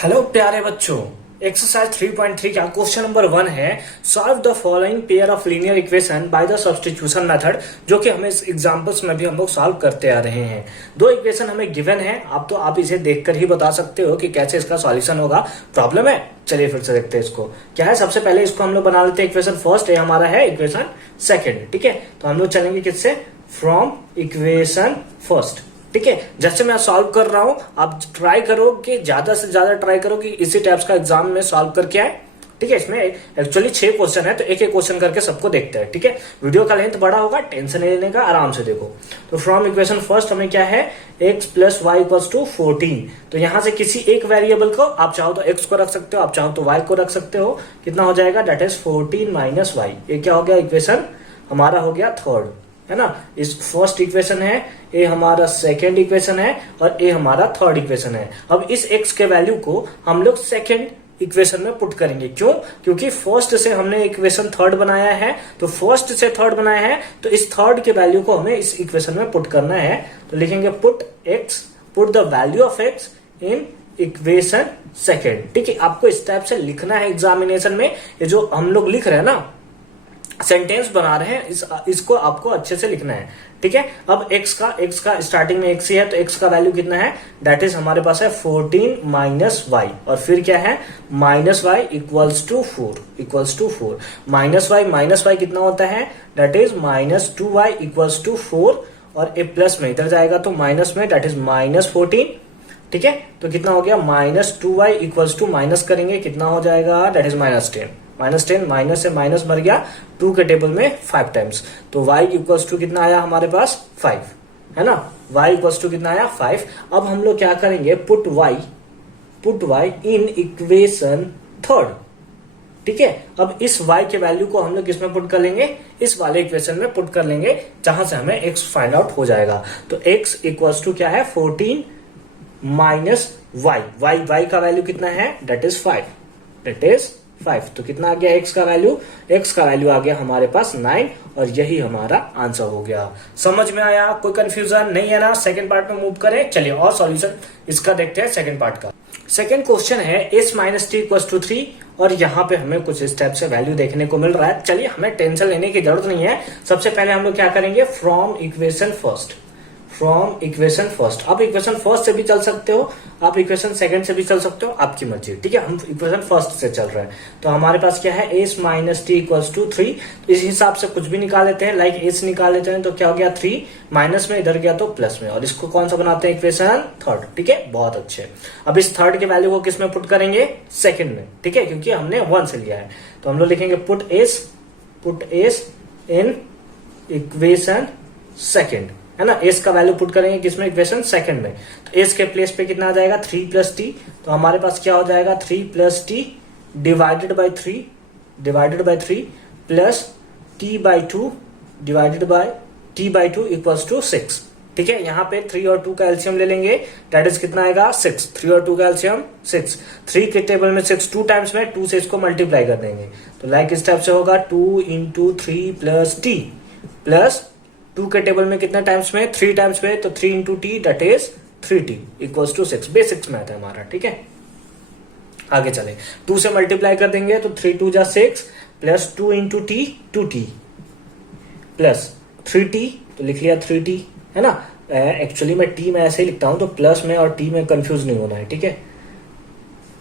Hello प्यारे बच्चों, exercise 3.3 का क्वेश्चन नंबर 1 है solve the following pair of linear equation by the substitution method, जो कि हमें इस एग्जांपल्स में भी हम लोग सॉल्व करते आ रहे हैं। दो इक्वेशन हमें गिवन है, तो आप इसे देखकर ही बता सकते हो कि कैसे इसका सॉल्यूशन होगा। प्रॉब्लम है, चलिए फिर से देखते हैं इसको क्या है। सबसे पहले इसको हम लोग बना लेते हैं इक्वेशन फर्स्ट, ये हमारा है इक्वेशन सेकेंड। ठीक है, तो हम लोग चलेंगे किससे, फ्रॉम इक्वेशन फर्स्ट। ठीक है, जैसे मैं सॉल्व कर रहा हूं आप ट्राई करो कि ज्यादा से ज्यादा ट्राई करो कि इसी टाइप्स का एग्जाम में सॉल्व करके आए। ठीक है, इसमें एक्चुअली 6 क्वेश्चन है, तो एक एक क्वेश्चन करके सबको देखते हैं। ठीक है, वीडियो का लेंथ बड़ा होगा, टेंशन नहीं लेने का, आराम से देखो। तो फ्रॉम इक्वेशन फर्स्ट हमें क्या है, x plus y equals to 14। तो यहां से किसी एक वेरिएबल को आप चाहो तो x को रख सकते हो, आप चाहो तो y को रख सकते हो। कितना हो जाएगा, दैट इज 14 माइनस वाई। ये क्या हो गया, इक्वेशन हमारा हो गया थर्ड, है ना। इस फर्स्ट इक्वेशन है, ये हमारा सेकेंड इक्वेशन है और ये हमारा थर्ड इक्वेशन है। अब इस x के वैल्यू को हम लोग सेकेंड इक्वेशन में पुट करेंगे। क्यों, क्योंकि फर्स्ट से हमने इक्वेशन थर्ड बनाया है, तो फर्स्ट से थर्ड बनाया है, तो इस थर्ड के वैल्यू को हमें इस इक्वेशन में पुट करना है। तो लिखेंगे put the value of x in equation second. ठीक है, आपको इस टाइप से लिखना है एग्जामिनेशन में। ये जो हम लोग लिख रहे हैं ना, सेंटेंस बना रहे हैं, इसको आपको अच्छे से लिखना है। ठीक है, अब x का स्टार्टिंग में x ही है, तो x का वैल्यू कितना है, दैट इज हमारे पास है 14 माइनस वाई, और फिर क्या है, minus y equals to 4 minus y कितना होता है, that is minus 2y equals to 4, और ए प्लस में इधर जाएगा तो माइनस में, दैट इज माइनस 14। ठीक है, तो कितना हो गया, minus 2y equals to minus करेंगे, कितना हो जाएगा, दैट इज माइनस 10 माइनस से माइनस भर गया 2 के टेबल में 5 टाइम्स, तो y इक्वल्स टू कितना आया हमारे पास 5, है ना। y इक्वल्स टू कितना आया 5। अब हम लोग क्या करेंगे, put y in equation third. ठीक है, अब इस y के वैल्यू को हम लोग किसमें पुट कर लेंगे, इस वाले इक्वेशन में पुट कर लेंगे, जहां से हमें x फाइंड आउट हो जाएगा। तो x इक्वल्स टू क्या है, 14 माइनस y का वैल्यू कितना है, दैट इज 5। तो कितना आ गया x का वैल्यू आ गया हमारे पास 9, और यही हमारा आंसर हो गया। समझ में आया, कोई कंफ्यूजन नहीं है ना। सेकंड पार्ट में मूव करें, चलिए और सॉल्यूशन इसका देखते हैं सेकंड पार्ट का। सेकंड क्वेश्चन है s minus t equal to 3, और यहाँ पे हमें कुछ इस टाइप से वैल्यू देखने को मिल रहा है। चलिए, हमें टेंशन लेने की जरूरत नहीं है। सबसे पहले हम लोग क्या करेंगे, फ्रॉम इक्वेशन फर्स्ट। आप इक्वेशन फर्स्ट से भी चल सकते हो, आप इक्वेशन सेकंड से भी चल सकते हो, आपकी मर्जी। ठीक है, हम इक्वेशन फर्स्ट से चल रहे हैं। तो हमारे पास क्या है, s minus t equals to 3। तो इस हिसाब से कुछ भी निकाल लेते हैं, लाइक एस निकाल लेते हैं, तो क्या हो गया 3 माइनस में इधर गया तो प्लस में, और इसको कौन सा बनाते हैं, इक्वेशन थर्ड। ठीक है, बहुत अच्छे। अब इस थर्ड के वैल्यू को किस में पुट करेंगे, सेकेंड में। ठीक है, क्योंकि हमने 1 से लिया है, तो हम लोग लिखेंगे put S in equation second, है ना। एस का वैल्यू पुट करेंगे किसमें, इक्वेशन सेकंड में। तो एस के प्लेस पे कितना आ जाएगा, 3 प्लस टी। तो हमारे पास क्या हो जाएगा, 3 plus t divided by 3 plus t by 2 divided by t by 2 equals to 6। ठीक है, यहाँ पे 3 और 2 का एलसीएम ले लेंगे, दैट इज कितना आएगा 6। 3 और 2 का एलसीएम 6। 3 के टेबल में 6 2 टाइम्स में, 2 से इसको मल्टीप्लाई कर देंगे, तो लाइक इस टाइप से होगा 2 इंटू 3 प्लस टी, प्लस 2 के टेबल में कितने टाइम्स में, 3 टाइम्स में, तो 3 into t that is 3t equals to 6। Basics math है हमारा। ठीक है, आगे चले, 2 से मल्टीप्लाई कर देंगे तो 3 2 जा 6, plus 2 into T 2t plus 3t, तो लिख लिया 3t, है ना। एक्चुअली मैं टी में ऐसे ही लिखता हूं, तो प्लस में और टी में कंफ्यूज नहीं होना है। ठीक है,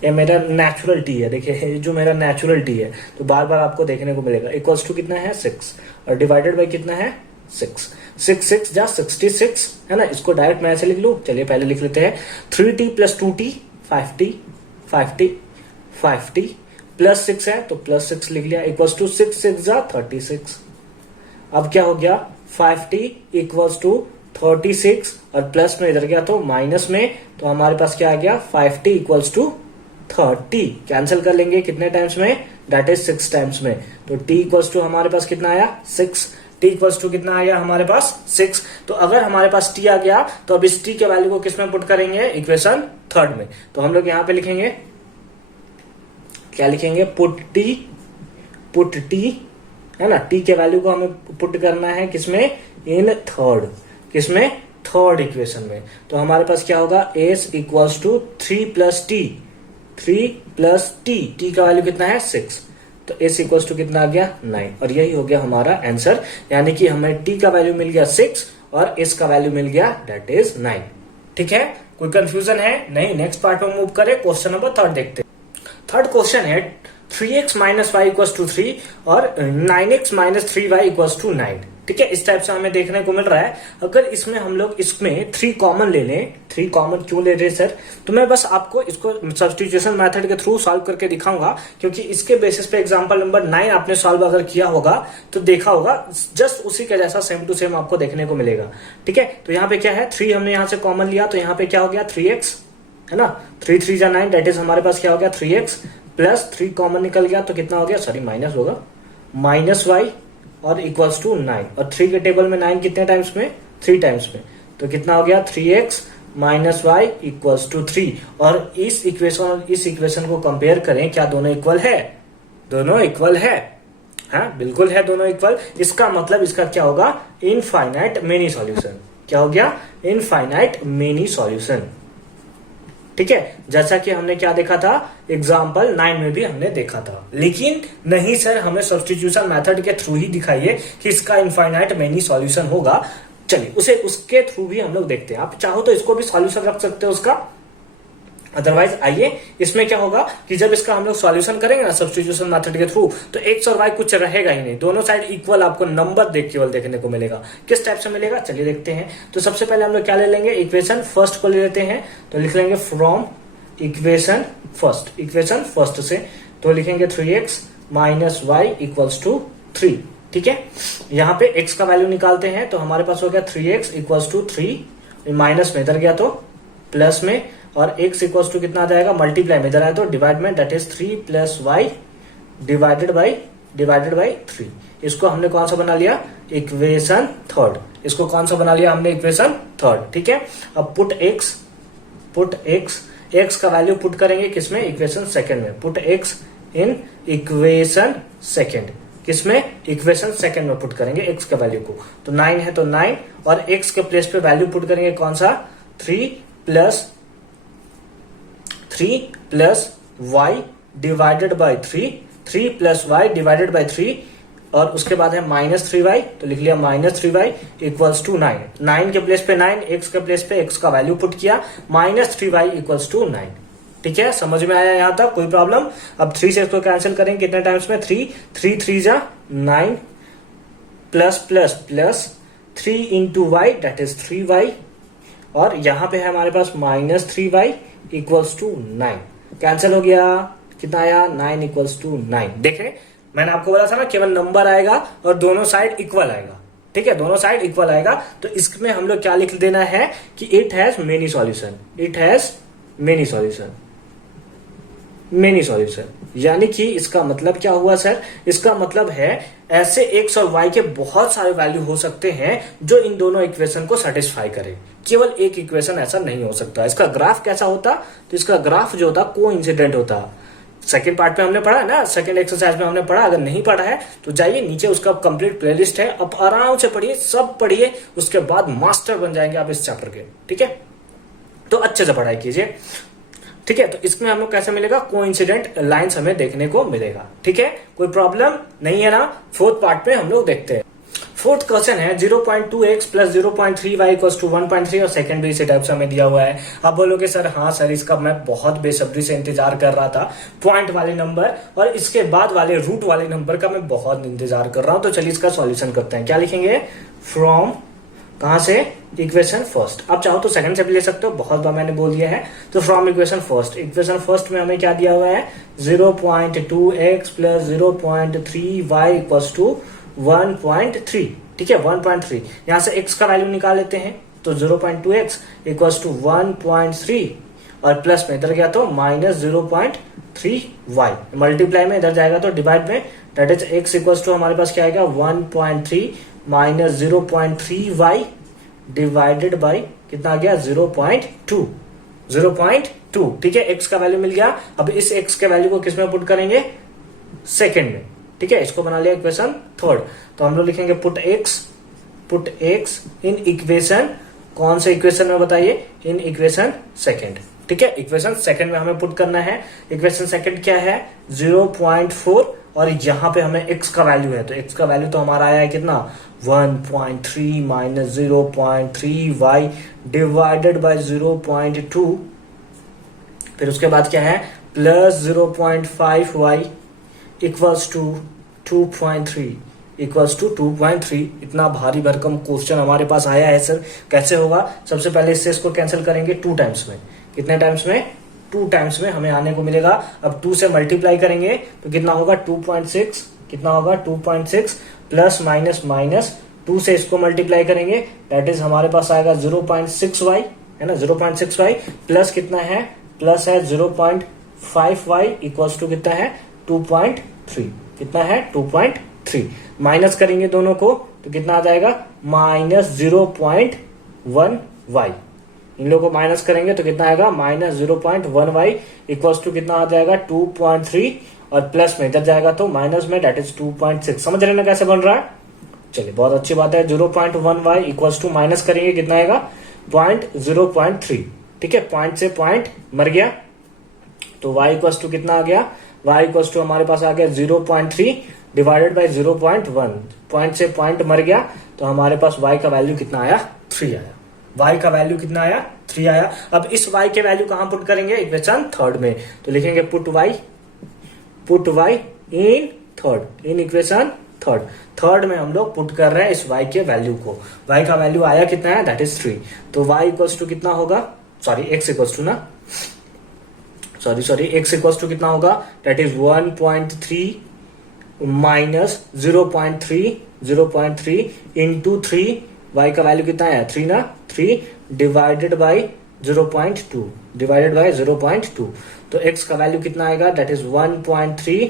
ये मेरा नेचुरल टी है, देखिए जो मेरा नेचुरल टी है, तो बार बार आपको देखने को मिलेगा। इक्वल्स टू कितना है 6, और डिवाइडेड बाई कितना है 6 जा 66, है ना। इसको डायरेक्ट मैं ऐसे लिख लू, चलिए पहले लिख लेते हैं 3t plus 2t 5t plus 6 है, तो प्लस 6 लिख लिया, इक्वल्स टू 6 जा 36। अब क्या हो गया, 5t इक्वल्स टू 36, और प्लस में इधर गया तो माइनस में, तो हमारे पास क्या आ गया, 5t इक्वल्स टू 30। कैंसिल कर लेंगे कितने टाइम्स में, दैट इज 6 टाइम्स में, तो t इक्वल्स टू हमारे पास कितना आया 6। t इक्वल्स टू कितना आ गया हमारे पास 6। तो अगर हमारे पास t आ गया, तो अब इस t के वैल्यू को किसमें पुट करेंगे, इक्वेशन थर्ड में। तो हम लोग यहां पे लिखेंगे, क्या लिखेंगे, पुट t, है ना। t के वैल्यू को हमें पुट करना है किसमें, इन थर्ड इक्वेशन में। तो हमारे पास क्या होगा, s equals to 3 plus t 3 plus t का वैल्यू कितना है 6, तो s इक्वल टू कितना आ गया 9, और यही हो गया हमारा आंसर, यानी कि हमें t का वैल्यू मिल गया 6 और s का वैल्यू मिल गया दैट इज 9। ठीक है, कोई कंफ्यूजन है? नहीं। नेक्स्ट पार्ट में मूव करें, क्वेश्चन नंबर 3 देखते हैं। थर्ड क्वेश्चन है 3x minus Y equal to 3 और 9x minus 3y equal to 9। ठीक है, इस टाइप से हमें देखने को मिल रहा है। अगर इसमें हम लोग इसमें 3 कॉमन ले लें, 3 कॉमन क्यों ले रहे सर, तो मैं बस आपको इसको सब्स्टिट्यूशन मेथड के थ्रू सॉल्व करके दिखाऊंगा, क्योंकि इसके बेसिस पे एग्जांपल नंबर 9 आपने सॉल्व अगर किया होगा तो देखा होगा, जस्ट उसी के जैसा सेम टू सेम आपको देखने को मिलेगा। ठीक है, तो यहाँ पे क्या है, 3 हमने यहाँ से कॉमन लिया, तो यहाँ पे क्या हो गया 3x, है ना, 3 3 जा 9, दैट इज हमारे पास क्या हो गया 3x प्लस 3 कॉमन निकल गया तो कितना हो गया, सॉरी माइनस होगा, माइनस वाई और इक्वल्स टू 9, और 3 के टेबल में 9 कितने टाइम्स में, 3 टाइम्स में, तो कितना हो गया 3x minus y equals to 3। और इस इक्वेशन और इस इक्वेशन को कंपेयर करें, क्या दोनों इक्वल है? दोनों इक्वल है, हाँ बिल्कुल है दोनों इक्वल। इसका मतलब इसका क्या होगा, इनफाइनाइट मेनी सॉल्यूशन। क्या हो गया, इनफाइनाइट मेनी सॉल्यूशन। ठीक है, जैसा कि हमने क्या देखा था एग्जाम्पल 9 में भी हमने देखा था। लेकिन नहीं सर, हमें सब्स्टिट्यूशन मेथड के थ्रू ही दिखाइए कि इसका इनफाइनाइट मेनी सॉल्यूशन होगा। चलिए उसे उसके थ्रू भी हम लोग देखते हैं। आप चाहो तो इसको भी सॉल्यूशन रख सकते हो उसका, अदरवाइज आइए इसमें क्या होगा कि जब इसका हम लोग सॉल्यूशन करेंगे ना सब्स्टिट्यूशन मेथड के थ्रू, तो एक्स और वाई कुछ रहेगा ही नहीं, दोनों साइड इक्वल आपको नंबर केवल देखने को मिलेगा। किस टाइप से मिलेगा चलिए देखते हैं। तो सबसे पहले हम लोग क्या ले लेंगे, इक्वेशन फर्स्ट को ले लेते हैं, तो लिख लेंगे from equation first, equation first से तो लिखेंगे 3x minus y equals to 3। ठीक है, यहाँ पे x का वैल्यू निकालते हैं, तो हमारे पास हो गया 3x इक्वल्स टू 3, माइनस में इधर गया तो प्लस में, और x इक्वल्स टू कितना आ जाएगा, मल्टीप्लाई में इधर आया तो डिवाइड में, that is 3 plus y divided by 3। इसको हमने कौन सा बना लिया, इक्वेशन थर्ड। इसको कौन सा बना लिया हमने, इक्वेशन थर्ड। ठीक है, अब पुट x का वैल्यू पुट करेंगे किसमें, इक्वेशन सेकंड में, put x in equation second, किसमें, इक्वेशन सेकंड में पुट करेंगे x का वैल्यू को। तो 9 है तो 9, और x के प्लेस पे वैल्यू पुट करेंगे कौन सा, 3 plus y divided by 3 plus y divided by 3, और उसके बाद है माइनस 3y, तो लिख लिया माइनस 3y इक्वल्स टू 9। 9 के प्लेस पे 9, x के प्लेस पे x का वैल्यू पुट किया, माइनस 3y इक्वल्स टू 9। ठीक है, समझ में आया यहां तक, कोई प्रॉब्लम? अब 3 से इसको कैंसिल करेंगे कितने टाइम्स में, 3 3 जा 9 plus plus plus 3 into Y that is 3y, और यहां पे है हमारे पास minus 3y equals to 9, cancel हो गया, कितना आया 9 इक्वल्स टू 9। देखें मैंने आपको बोला था ना केवल नंबर आएगा और दोनों साइड इक्वल आएगा। ठीक है, दोनों साइड इक्वल आएगा, तो इसमें हम लोग क्या लिख देना है कि it has many solution, it has many solution, many solution. यानी कि इसका मतलब क्या हुआ सर, इसका मतलब है ऐसे एक्स और वाई के बहुत सारे वैल्यू हो सकते हैं जो इन दोनों इक्वेशन को सेटिस्फाई करे, केवल एक इक्वेशन ऐसा नहीं हो सकता। इसका ग्राफ कैसा होता, तो इसका ग्राफ जो होता कोइंसिडेंट होता। सेकंड पार्ट में हमने पढ़ा ना, सेकंड एक्सरसाइज में हमने पढ़ा, अगर नहीं पढ़ा है तो जाइए नीचे उसका कंप्लीट प्लेलिस्ट है, अब आराम से पढ़िए, सब पढ़िए, उसके बाद मास्टर बन जाएंगे आप इस चैप्टर के। ठीक है, तो अच्छे से पढ़ाई कीजिए। ठीक है, तो इसमें हम लोग कैसे मिलेगा, कोइंसिडेंट लाइंस हमें देखने को मिलेगा। ठीक है, कोई प्रॉब्लम नहीं है ना। फोर्थ पार्ट में हम लोग देखते हैं। फोर्थ क्वेश्चन है 0.2x plus 0.3y equals to 1.3, और सेकंड भी इसी टाइप से हमें दिया हुआ है। अब बोलोगे सर हाँ सर, इसका मैं बहुत बेसब्री से इंतजार कर रहा था, पॉइंट वाले नंबर और इसके बाद वाले रूट वाले नंबर का मैं बहुत इंतजार कर रहा हूं। तो चलिए इसका सॉल्यूशन करते हैं। क्या लिखेंगे, फ्रॉम कहां से, इक्वेशन फर्स्ट। आप चाहो तो सेकंड से भी ले सकते हो, बहुत बार मैंने बोल दिया है। तो from equation first, equation first में हमें क्या दिया हुआ है, 0.2x plus 0.3y equals to 1.3। ठीक है, 1.3, यहां से x का वैल्यू निकाल लेते हैं, तो 0.2x इक्वल्स टू 1.3, और प्लस में इधर गया तो माइनस 0.3y, मल्टीप्लाई में इधर जाएगा तो डिवाइड में, that is x equals to हमारे पास क्या आएगा 1.3 माइनस 0.3y डिवाइडेड बाई कितना आ गया 0.2। ठीक है, x का वैल्यू मिल गया। अब इस x के वैल्यू को किसमें पुट करेंगे, सेकंड में। ठीक है, इसको बना लिया इक्वेशन थर्ड। तो हम लोग लिखेंगे पुट x इन इक्वेशन, कौन से इक्वेशन में बताइए, इन इक्वेशन सेकंड। ठीक है, इक्वेशन सेकंड में हमें पुट करना है। इक्वेशन सेकंड क्या है, 0.4 और यहाँ पे हमें x का वैल्यू है, तो x का वैल्यू तो हमारा आया है कितना, 1.3 माइनस 0.3y डिवाइडेड बाय 0.2, फिर उसके बाद क्या है plus 0.5y equals to 2.3 equals to 2.3। इतना भारी भरकम क्वेश्चन हमारे पास आया है सर, कैसे होगा। सबसे पहले इससे इसको कैंसिल करेंगे 2 टाइम्स में, कितने टाइम्स में, 2 टाइम्स में हमें आने को मिलेगा। अब 2 से मल्टीप्लाई करेंगे तो कितना होगा 2.6, कितना होगा 2.6 प्लस माइनस माइनस 2 से इसको मल्टीप्लाई करेंगे, दैट इज हमारे पास आएगा 0.6y, है ना, 0.6y प्लस कितना है, प्लस है 0.5y इक्वल्स टू कितना है 2.3, कितना है 2.3। माइनस करेंगे दोनों को तो कितना आ जाएगा माइनस 0.1y, इन लोगों को माइनस करेंगे तो कितना आएगा माइनस 0.1y इक्वल्स टू कितना आ जाएगा 2.3 और प्लस में इधर जाएगा तो माइनस में, दैट इज 2.6। समझ रहे ना कैसे बन रहा है, चलिए बहुत अच्छी बात है। 0.1y इक्वल्स टू माइनस करेंगे कितना आएगा 0.3, ठीक है, पॉइंट से पॉइंट मर गया तो y इक्वल्स टू कितना आ गया, y इक्वल्स टू हमारे पास आ गया 0.3 डिवाइडेड बाय 0.1, पॉइंट से पॉइंट मर गया तो हमारे पास y का वैल्यू कितना आया 3 आया, y का वैल्यू कितना आया 3 आया। अब इस y के वैल्यू कहां पुट करेंगे, इक्वेशन थर्ड में, तो लिखेंगे put y in third, in equation third में हम लोग पुट कर रहे हैं इस y के वैल्यू को। y का वैल्यू आया कितना है, दैट इज 3, तो y इक्वल्स टू कितना होगा, सॉरी x इक्वल्स टू ना, सॉरी x इक्वल्स टू कितना होगा, that is 1.3 minus 0.3 into 3, y का वैल्यू कितना है 3 ना, 3 डिवाइडेड बाय 0.2, डिवाइडेड बाय 0.2, तो x का वैल्यू कितना आएगा, that is 1.3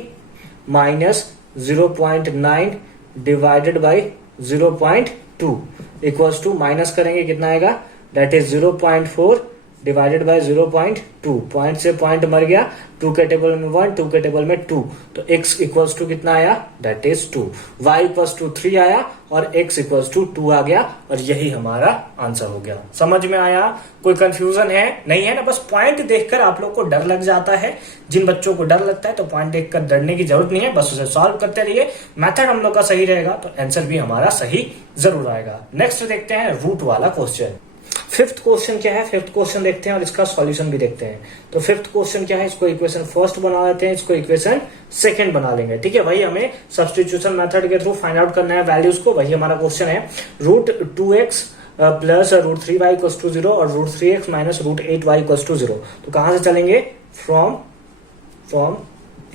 minus 0.9 divided by 0.2 equals to minus करेंगे कितना आएगा, that is 0.4 divided by 0.2, point से पॉइंट मर गया, 2 के टेबल में 1, 2 के टेबल में 2, तो x इक्वल्स टू कितना आया, that is 2, y equals to 3 आया और x इक्वल्स टू 2 आ गया और यही हमारा आंसर हो गया। समझ में आया, कोई कंफ्यूजन है नहीं है ना, बस पॉइंट देखकर आप लोग को डर लग जाता है। जिन बच्चों को डर लगता है तो पॉइंट देखकर डरने की जरूरत नहीं है, बस उसे सॉल्व करते रहिए, मेथड हम लोग का सही रहेगा तो आंसर भी हमारा सही जरूर आएगा। नेक्स्ट देखते हैं रूट वाला क्वेश्चन। फिफ्थ क्वेश्चन क्या है, फिफ्थ क्वेश्चन देखते हैं और इसका सॉल्यूशन भी देखते हैं। तो फिफ्थ क्वेश्चन क्या है, इसको इक्वेशन फर्स्ट बना लेते हैं, इसको इक्वेशन सेकंड बना लेंगे, ठीक है। वही हमें सब्स्टिट्यूशन मेथड के थ्रू फाइंड आउट करना है वैल्यूज को, वही हमारा क्वेश्चन है। Root 2x plus root 3y equals to 0 और root 3x minus root 8y equals to 0। तो कहां से चलेंगे, from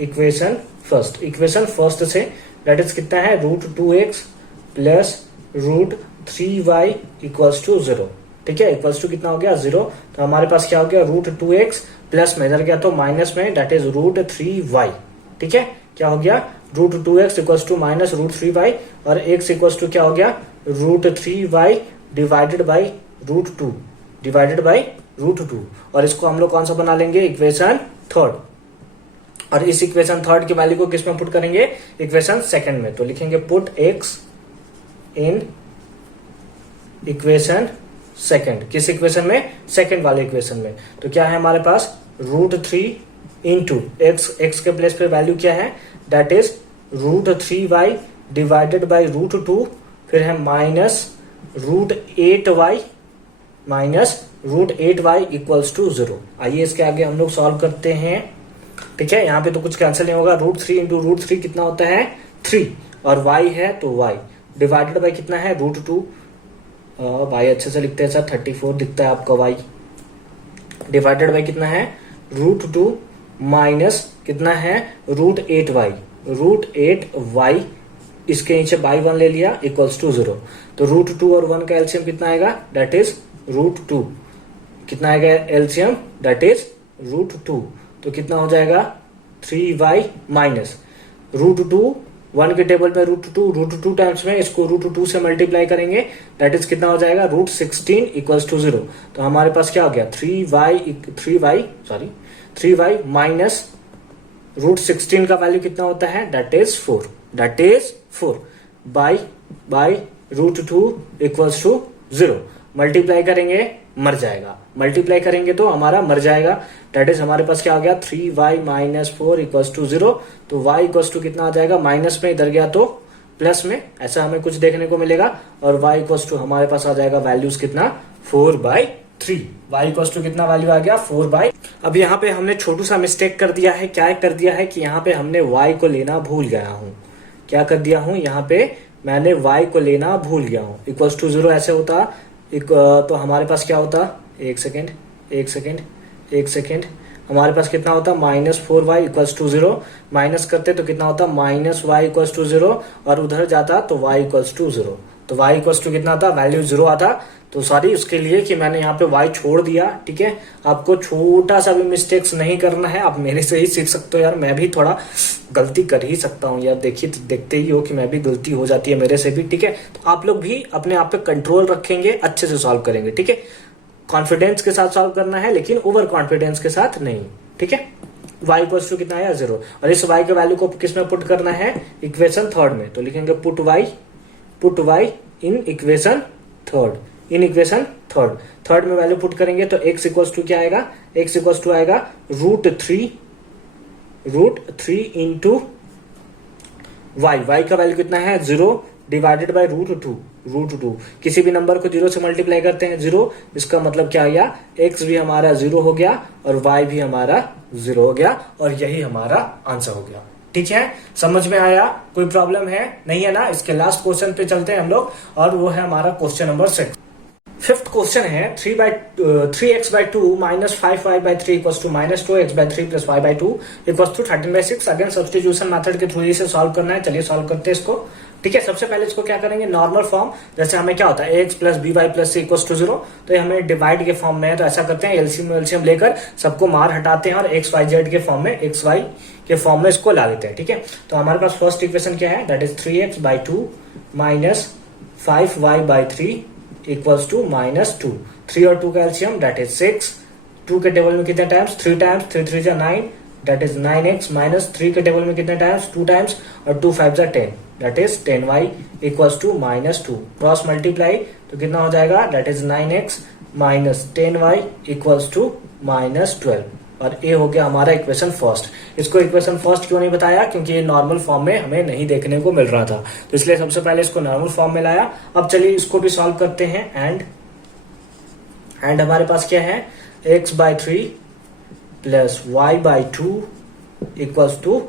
equation first, equation first से, दैट इज कितना है root 2x plus root 3y equals to 0, ठीक है, इक्वल्स टू कितना हो गया 0। तो हमारे पास क्या हो गया रूट 2x प्लस में इधर गया तो माइनस में, दैट इज रूट 3y, ठीक है, क्या हो गया root 2x equals to minus root 3y और x इक्वल्स टू क्या हो गया root 3y divided by root 2, divided by root 2, और इसको हम लोग कौन सा बना लेंगे, इक्वेशन थर्ड, और इस इक्वेशन थर्ड की वैल्यू को किस में पुट करेंगे, इक्वेशन सेकंड में। तो लिखेंगे put x in equation second, किस इक्वेशन में, सेकंड वाले इक्वेशन में। तो क्या है हमारे पास रूट 3 इंटू एक्स के प्लेस पे वैल्यू क्या है, that is root 3y divided by root 2, फिर है minus root 8y equals to 0। आइए इसके आगे हम लोग सॉल्व करते हैं, ठीक है। यहाँ पे तो कुछ कैंसिल नहीं होगा, रूट 3 इंटू रूट 3 कितना होता है 3 और y है तो y डिवाइडेड बाई कितना है रूट 2, y अच्छे से लिखते हैं सर, 34 दिखता है आपका y, डिवाइडेड बाई कितना है रूट 2 माइनस कितना है रूट 8y, इसके नीचे बाई 1 ले लिया इक्वल्स टू 0। तो रूट 2 और 1 का एलसीएम कितना आएगा, दैट इज रूट 2, कितना आएगा एलसीएम, दैट इज रूट 2, तो कितना हो जाएगा 3y माइनस रूट 2, 1 के टेबल में रूट 2 टाइम्स में, इसको रूट 2 से मल्टीप्लाई करेंगे, दैट इज कितना हो जाएगा रूट 16 इक्वल्स टू 0। तो हमारे पास क्या हो गया 3y माइनस रूट 16 का वैल्यू कितना होता है, that is 4 by root 2 equals to 0, multiply करेंगे मर जाएगा, मल्टीप्लाई करेंगे तो हमारा मर जाएगा। दैट इज हमारे पास क्या हो गया 3y माइनस 4 इक्वल्स टू 0। तो y इक्वल्स टू कितना आ जाएगा, माइनस में इधर गया तो प्लस में, ऐसा हमें कुछ देखने को मिलेगा। और y इक्वल्स टू हमारे पास आ जाएगा वैल्यूज कितना 4/3। y इक्वल्स टू कितना वैल्यू आ गया 4/। अब यहाँ पे हमने छोटू सा मिस्टेक कर दिया है। क्या कर दिया है कि यहाँ पे हमने y को लेना भूल गया हूँ। क्या कर दिया हूँ, यहाँ पे मैंने y को लेना भूल गया हूँ। इक्वल्स टू 0 ऐसे होता तो हमारे पास क्या होता, एक सेकेंड, हमारे पास कितना होता -4y इक्वल्स टू 0। माइनस करते तो कितना होता -y इक्वल्स टू 0, और उधर जाता तो y इक्वल्स टू 0। तो y इक्वल्स टू कितना था, वैल्यू 0 आता। तो सॉरी उसके लिए कि मैंने यहाँ पे y छोड़ दिया। ठीक है, आपको छोटा सा भी मिस्टेक्स नहीं करना है, आप मेरे से ही सीख सकते हो यार। मैं भी थोड़ा गलती कर ही सकता हूँ यार, देखिए देखते ही हो कि मैं भी गलती हो जाती है मेरे से भी। ठीक है, तो आप लोग भी अपने आप पे कंट्रोल रखेंगे, अच्छे से सॉल्व करेंगे। ठीक है, कॉन्फिडेंस के साथ सॉल्व करना है, लेकिन ओवर कॉन्फिडेंस के साथ नहीं। ठीक है, y इक्वल्स टू कितना आया 0, और इस y के वैल्यू को किस में पुट करना है, इक्वेशन थर्ड में। तो लिखेंगे put y in equation third में वैल्यू पुट करेंगे तो x इक्वल्स टू क्या आएगा, x इक्वल्स टू आएगा √3 इंटू y का वैल्यू कितना है 0 डिवाइडेड बाय √2। किसी भी नंबर को 0 से मल्टीप्लाई करते हैं 0, इसका मतलब क्या गया, x भी हमारा 0 हो गया और y भी हमारा 0 हो गया, और यही हमारा आंसर हो गया। ठीक है, समझ में आया, कोई प्रॉब्लम है नहीं है ना। इसके लास्ट क्वेश्चन पे चलते हैं हम लोग, और वो है हमारा क्वेश्चन नंबर 6। फिफ्थ क्वेश्चन है 3x/2 minus 5y/3 equals to -2x/3 plus y/2 equals to 13/6। Again substitution method के थ्रू इसे सॉल्व करना है। चलिए सॉल्व करते हैं इसको। ठीक है, सबसे पहले इसको क्या करेंगे, नॉर्मल फॉर्म। जैसे हमें क्या होता है ax plus by plus c equals to 0, तो ये हमें डिवाइड के फॉर्म में है। तो ऐसा करते हैं एलसीएम लेकर सबको मार हटाते हैं और xyz के फॉर्म में xy के फॉर्म में इसको ला देते हैं। ठीक है, तो हमारे पास फर्स्ट इक्वेशन क्या है, that is 3x/2 minus 5y/3 equals to -2। 3 और 2 का एलसीएम दैट इज 6। 2 के टेबल में कितने टाइम्स, 3 टाइम्स, 3 3 जा 9 दैट इज 9x, माइनस 3 के टेबल में कितने टाइम्स, 2 टाइम्स, और 2 5 जा 10 that is 10y equals to -2। Cross multiply तो कितना हो जाएगा, that is 9x minus 10y equals to -12, और ये हो गया हमारा इक्वेशन फर्स्ट। इसको इक्वेशन फर्स्ट क्यों नहीं बताया, क्योंकि ये नॉर्मल फॉर्म में हमें नहीं देखने को मिल रहा था, तो इसलिए सबसे पहले इसको नॉर्मल फॉर्म में लाया। अब चलिए इसको भी सॉल्व करते हैं। एंड हमारे पास क्या है, x/3 plus y/2 equals to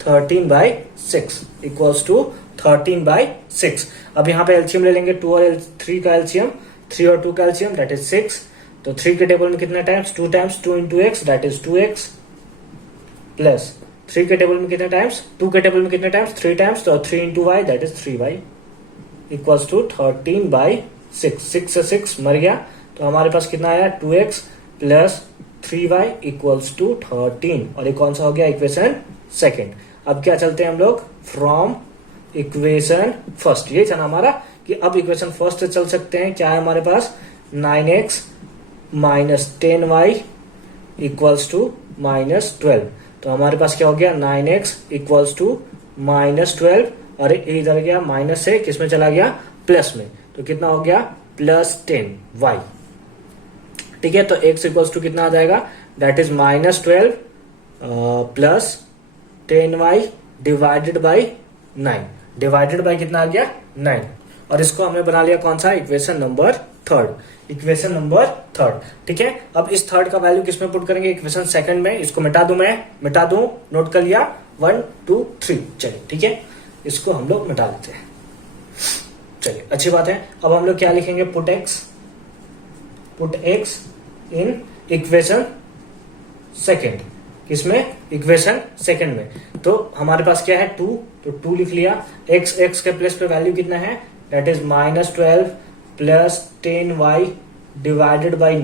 13/6 equals to 13/6। अब यहाँ पे एलसीएम ले लेंगे, 2 और 3 का एलसीएम, 3 और 2 का एलसीएम दैट इज 6। तो 3 के टेबल में कितने times, 2 times, 2 into x that is 2x, plus 3 के टेबल में कितने टाइम्स, 2 के टेबल में कितने टाइम्स, 3 टाइम्स, तो 3 into Y that is 3y equals to 13/6। 6 से 6 मर गया, तो हमारे पास कितना आया 2x plus 3y equals to 13, और ये कौन सा हो गया, इक्वेशन सेकेंड। अब क्या चलते हैं हम लोग, फ्रॉम इक्वेशन फर्स्ट। ये था हमारा कि अब इक्वेशन फर्स्ट से चल सकते हैं। क्या है हमारे पास, 9x minus 10y equals to -12। तो हमारे पास क्या हो गया, 9x इक्वल्स टू -12, और इधर गया माइनस से किस में चला गया, प्लस में, तो कितना हो गया +10y। ठीक है, तो x इक्वल्स टू कितना आ जाएगा, that is -12 plus 10y divided by 9। Divided by कितना आ गया 9, और इसको हमने बना लिया कौन सा, इक्वेशन नंबर थर्ड। ठीक है, अब इस थर्ड का वैल्यू किसमें पुट करेंगे, इक्वेशन सेकंड में। इसको मिटा दूं, नोट कर लिया, 1 2 3। चलिए ठीक है, इसको हम लोग मिटा देते हैं। चलिए अच्छी बात है। अब हम लोग क्या लिखेंगे, put x in equation second. किसमें, इक्वेशन सेकंड में। तो हमारे पास क्या है 2, तो 2 लिख लिया। x के प्लेस पे वैल्यू कितना है, that is -12 plus 10y divided by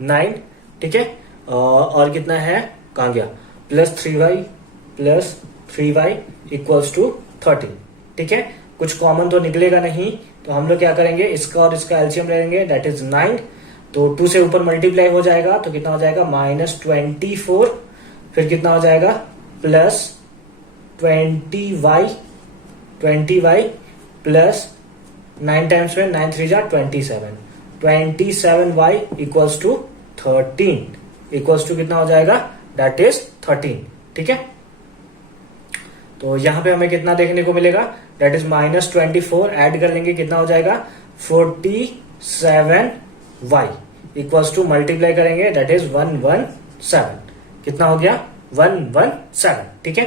9। ठीक है, और कितना है, कहां गया, प्लस 3y इक्वल्स टू 13। ठीक है, कुछ कॉमन तो निकलेगा नहीं, तो हम लोग क्या करेंगे, इसका और इसका एलसीएम ले लेंगे, दैट इज 9। तो 2 से ऊपर मल्टीप्लाई हो जाएगा, तो कितना हो जाएगा -24, फिर कितना हो जाएगा प्लस 20y प्लस 9 टाइम्स में 9 3 जा 27, 27y equals to 13 equals to कितना हो जाएगा, दैट इज 13। ठीक है, तो यहां पे हमें कितना देखने को मिलेगा, दैट इज -24 ऐड कर लेंगे कितना हो जाएगा 47y इक्वल्स टू मल्टीप्लाई करेंगे दैट इज 117। कितना हो गया 117। ठीक है,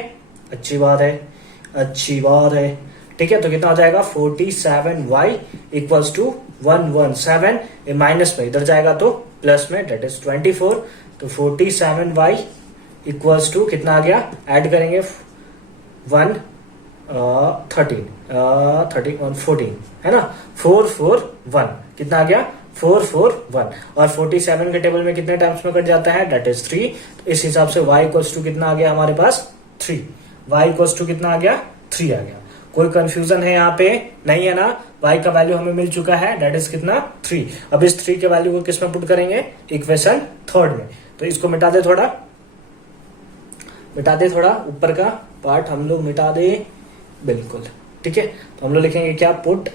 अच्छी बात है, अच्छी बात है। ठीक है, तो कितना हो जाएगा 47y इक्वल्स टू 117, माइनस में इधर जाएगा तो प्लस में दैट इज 24। तो 47y इक्वल्स टू कितना आ गया, ऐड करेंगे 14 है ना, 441 कितना आ गया 441। और 47 के टेबल में कितने टाइम्स में कट जाता है, दैट इज 3। तो इस हिसाब से y इक्वल्स टू कितना आ गया हमारे पास 3। y इक्वल्स टू कितना आ गया 3 आ गया। कोई कंफ्यूजन है यहाँ पे नहीं है ना, y का वैल्यू हमें मिल चुका है दैट इज कितना 3। अब इस 3 के वैल्यू को किस में पुट करेंगे, इक्वेशन थर्ड में। तो इसको मिटा दे थोड़ा, ऊपर का पार्ट हम लोग मिटा दे, बिल्कुल। ठीक है, तो हम लोग लिखेंगे क्या, पुट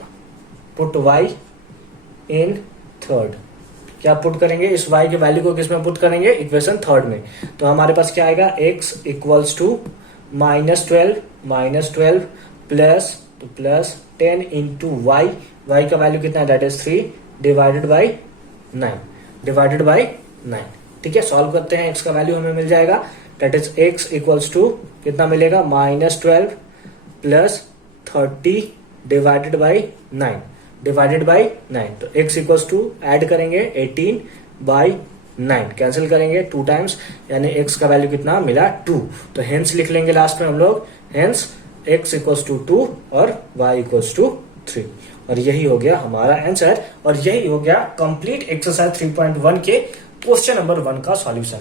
y इन थर्ड। क्या पुट करेंगे, इस y के वैल्यू को किसमें पुट करेंगे, इक्वेशन थर्ड में। तो हमारे पास क्या आएगा, x equals to -12 plus 10 into y का वैल्यू कितना है, दैट इज 3 डिवाइडेड बाई 9। ठीक है, सॉल्व करते हैं, x का वैल्यू हमें मिल जाएगा that is x equals to कितना मिलेगा, -12 प्लस 30 डिवाइडेड बाई 9 तो x इक्वल्स टू ऐड करेंगे 18/9, कैंसिल करेंगे 2 टाइम्स, यानी x का वैल्यू कितना मिला 2। तो हेंस लिख लेंगे लास्ट में हम लोग, हेंस x इक्वल्स टू 2 और y इक्वल्स टू 3। और यही हो गया हमारा आंसर, और यही हो गया कंप्लीट एक्सरसाइज 3.1 के क्वेश्चन नंबर 1 का सॉल्यूशन।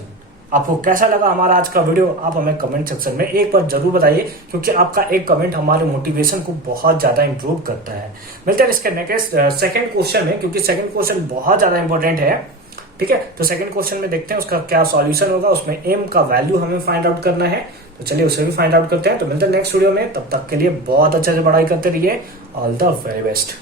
आपको कैसा लगा हमारा आज का वीडियो, आप हमें कमेंट सेक्शन में एक बार जरूर बताइए, क्योंकि आपका एक कमेंट हमारे मोटिवेशन को बहुत ज्यादा इंप्रूव करता है। मिलते हैं इसके नेक्स्ट सेकंड क्वेश्चन में, क्योंकि सेकंड क्वेश्चन बहुत ज्यादा इंपॉर्टेंट है। ठीक है, तो सेकंड क्वेश्चन में देखते हैं उसका क्या सॉल्यूशन होगा, उसमें m का वैल्यू हमें फाइंड आउट करना है। तो चलिए उसे भी फाइंड आउट करते हैं। तो मिलते हैं नेक्स्ट वीडियो में, तब तक के लिए बहुत अच्छे से पढ़ाई करते रहिए। All the very best.